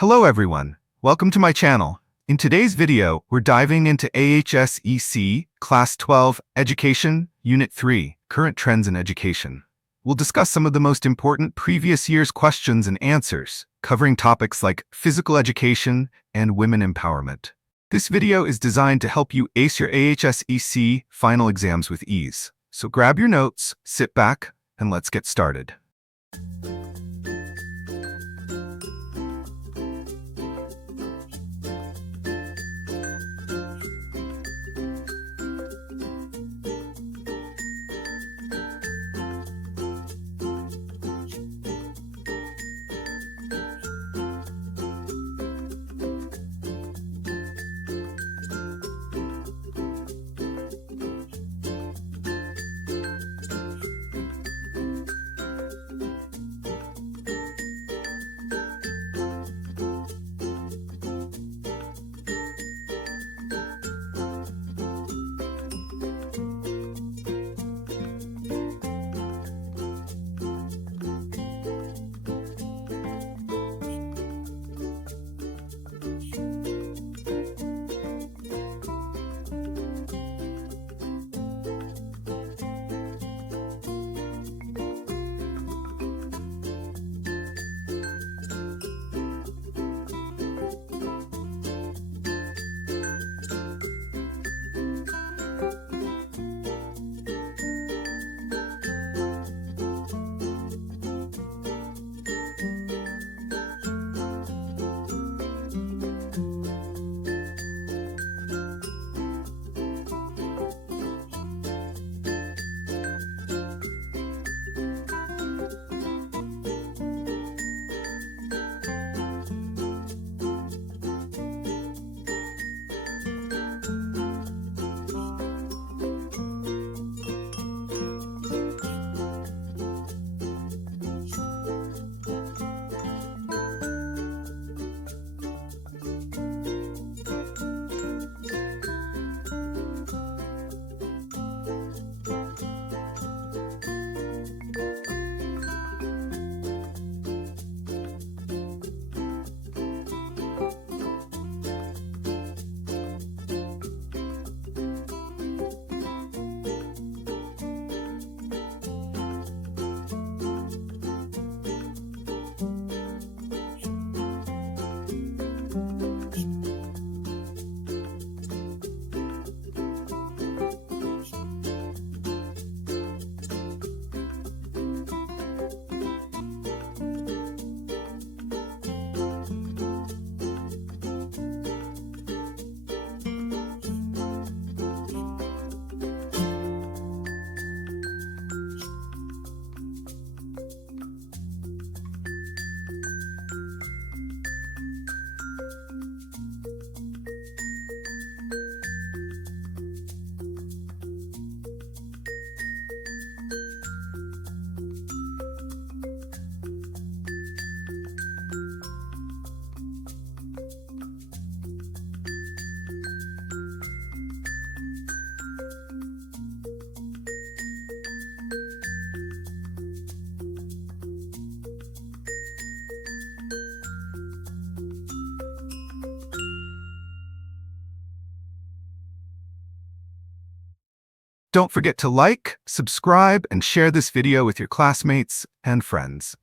Hello everyone, welcome to my channel. In today's video, we're diving into AHSEC Class 12 Education, Unit 3, Current Trends in Education. We'll discuss some of the most important previous year's questions and answers, covering topics like physical education and women empowerment. This video is designed to help you ace your AHSEC final exams with ease. So grab your notes, sit back, and let's get started. Don't forget to like, subscribe, and share this video with your classmates and friends.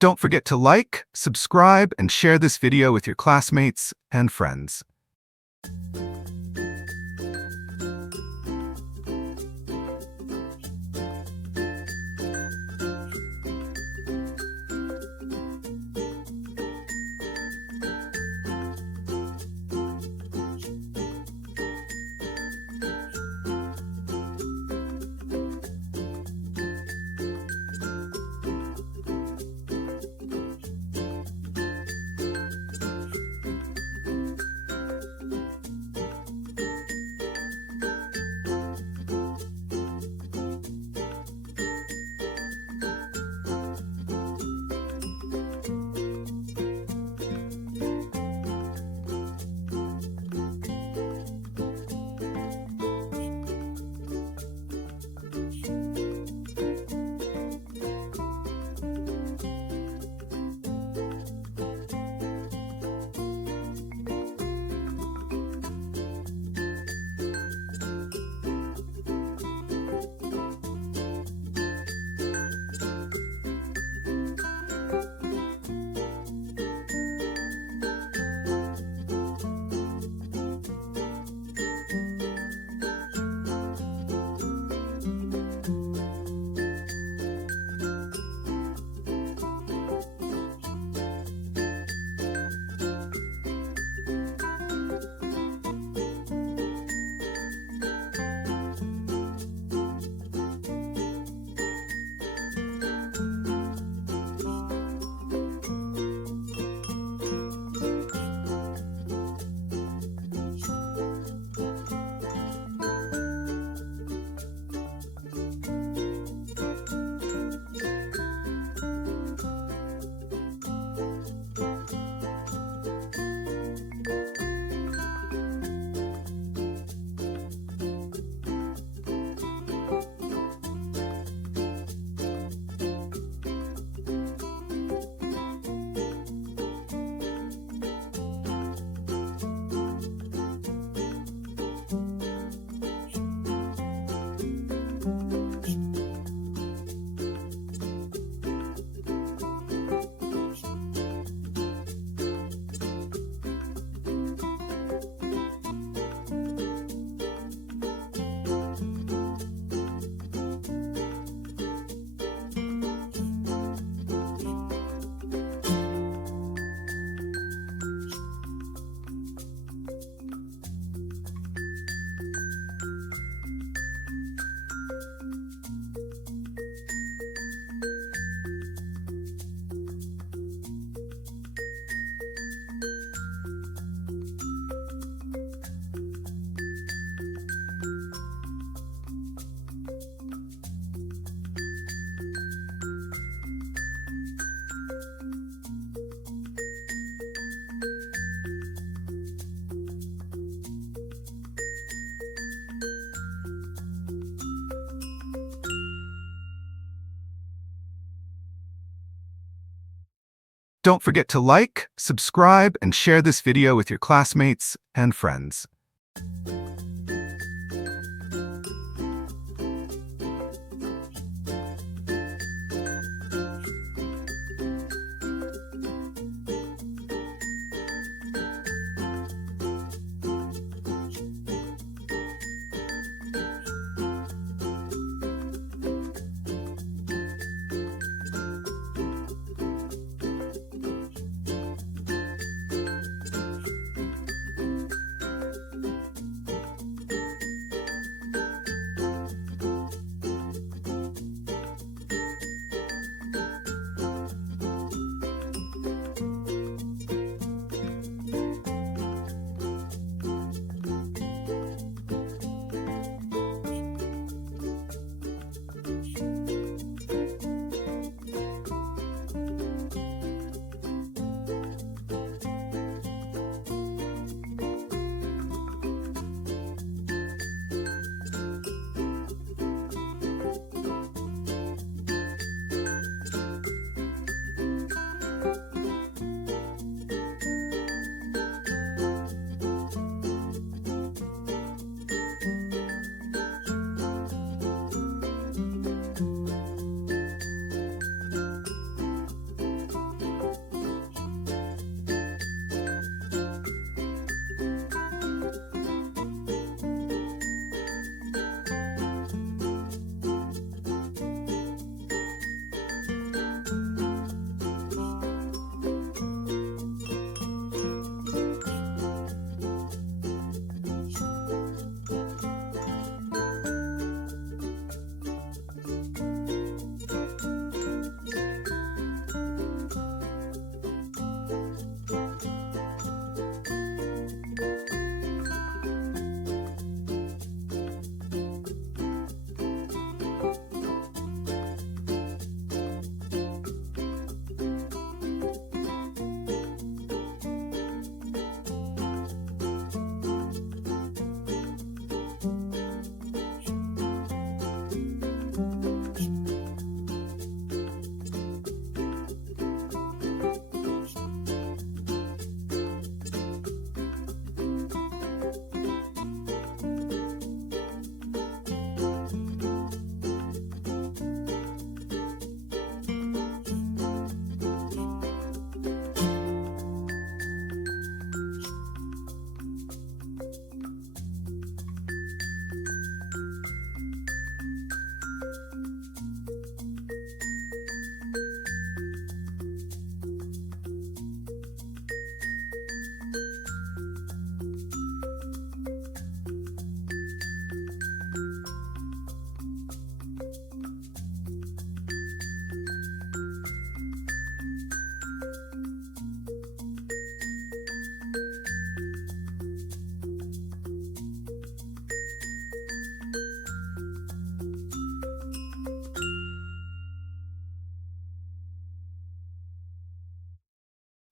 Don't forget to like, subscribe, and share this video with your classmates and friends. Don't forget to like, subscribe, and share this video with your classmates and friends.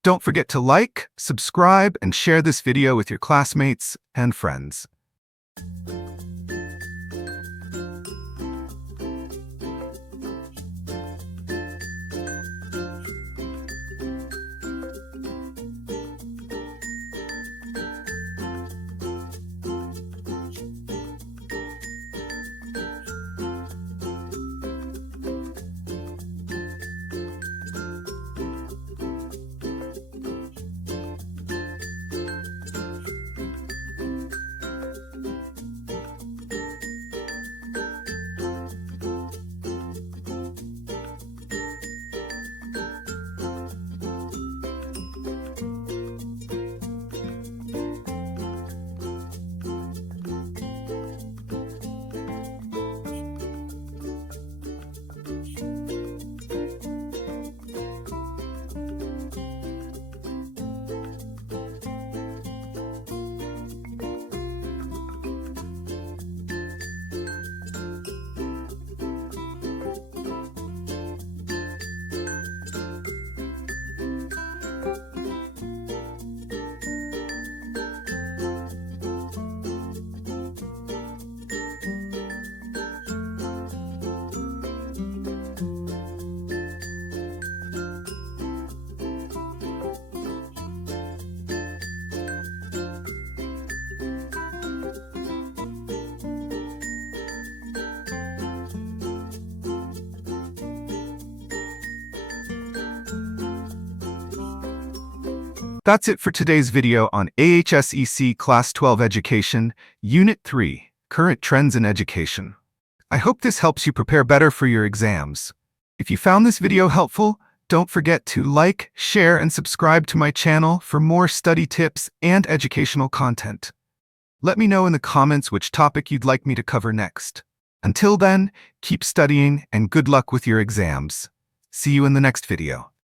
Don't forget to like, subscribe, and share this video with your classmates and friends. That's it for today's video on AHSEC Class 12 Education, Unit 3, Current Trends in Education. I hope this helps you prepare better for your exams. If you found this video helpful, don't forget to like, share, and subscribe to my channel for more study tips and educational content. Let me know in the comments which topic you'd like me to cover next. Until then, keep studying and good luck with your exams. See you in the next video.